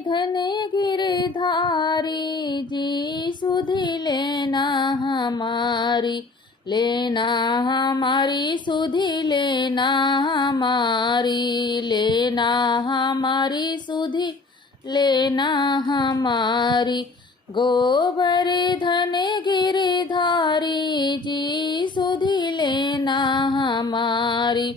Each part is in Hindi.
धन गिरधारी जी सुधि लेना हमारी, लेना हमारी सुधि लेना हमारी, लेना हमारी सुधि लेना हमारी। गोवर्धन गिरधारी जी सुधि लेना हमारी,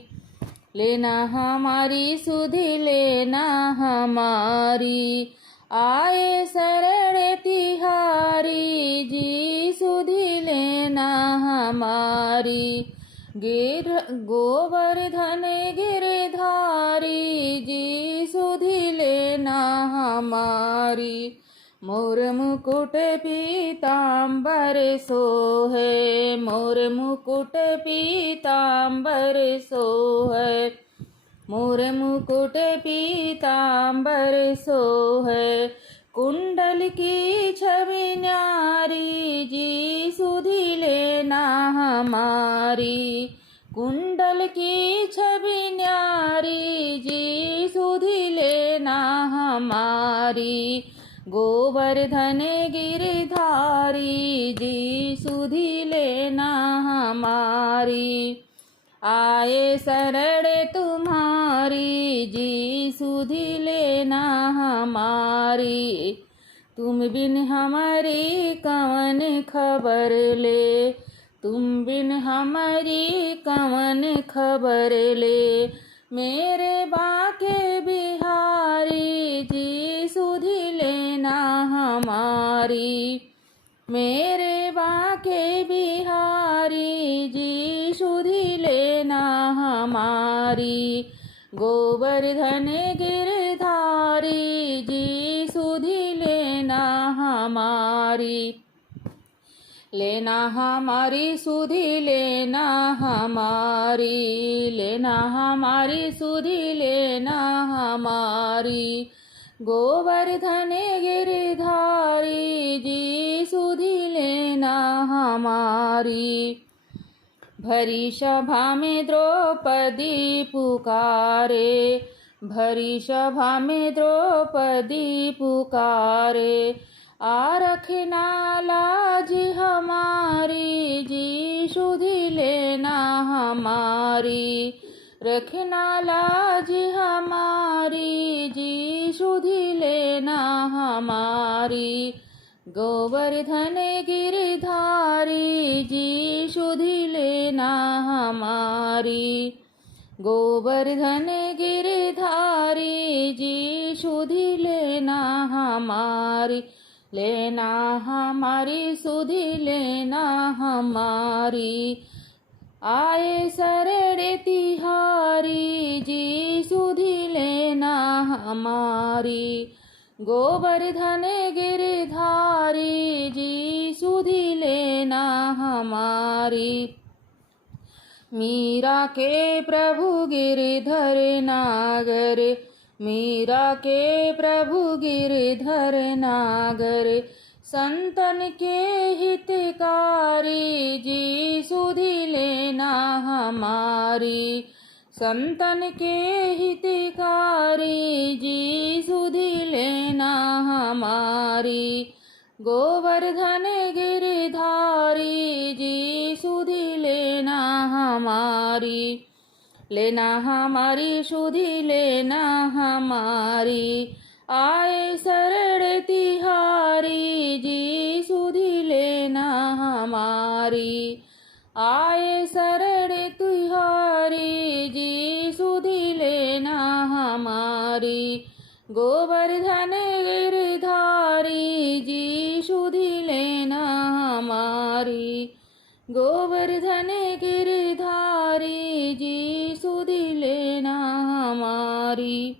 लेना हमारी सुधि लेना हमारी। आए शरण तिहारी जी सुधि लेना हमारी, गोवर्धन गिरधारी जी सुधि लेना हमारी। मोर मुकुट पीताम्बर सोहे, मोर मुकुट पीताम्बर सोहे, मोर मुकुट पीताम्बर सोहे। कुंडल की छवि न्यारी जी सुधि लेना हमारी, कुंडल की छवि न्यारी जी सुधि लेना हमारी। गोवर्धन गिरधारी जी सुधि लेना हमारी। आए शरण तुम्हारी जी सुधि लेना हमारी। तुम बिन हमारी कवन खबर ले, तुम बिन हमारी कवन खबर ले। मेरे बाके बिहारी जी सुधि लेना हमारी, मेरे बाके बिहारी जी सुधि लेना हमारी। गोवर्धन गिरधारी जी सुधि लेना हमारी, लेना हमारी सुधि लेना हमारी, लेना हमारी सुधि लेना हमारी। गोवर्धन गिरधारी जी सुधि लेना हमारी। भरी सभा में द्रौपदी पुकारे, भरी सभा में द्रौपदी पुकारे। आ रखना लाज हमारी जी सुधि लेना हमारी, रखना लाज हमारी जी सुधि लेना हमारी। गोवर्धन गिरधारी जी सुधि लेना हमारी, गोवर्धन गिरधारी जी सुधि लेना हमारी। लेना हमारी सुधि लेना हमारी। आए शरण तिहारी जी सुधि लेना हमारी। गोवर्धन गिरधारी जी सुधि लेना हमारी। मीरा के प्रभु गिरधर नागर, मीरा के प्रभु गिरधर नागर। संतन के हितकारी जी सुधि लेना हमारी, संतन के हितकारी जी सुधि लेना हमारी। गोवर्धन गिरधारी जी सुधि लेना हमारी, लेना हमारी सुधि लेना हमारी। आए शरण तिहारी जी सुधि लेना हमारी, आए शरण तिहारी जी सुधि लेना हमारी। गोवर्धन गिरधारी जी सुधि लेना हमारी, गोवर्धन गिरधारी जी सुधि लेना हमारी।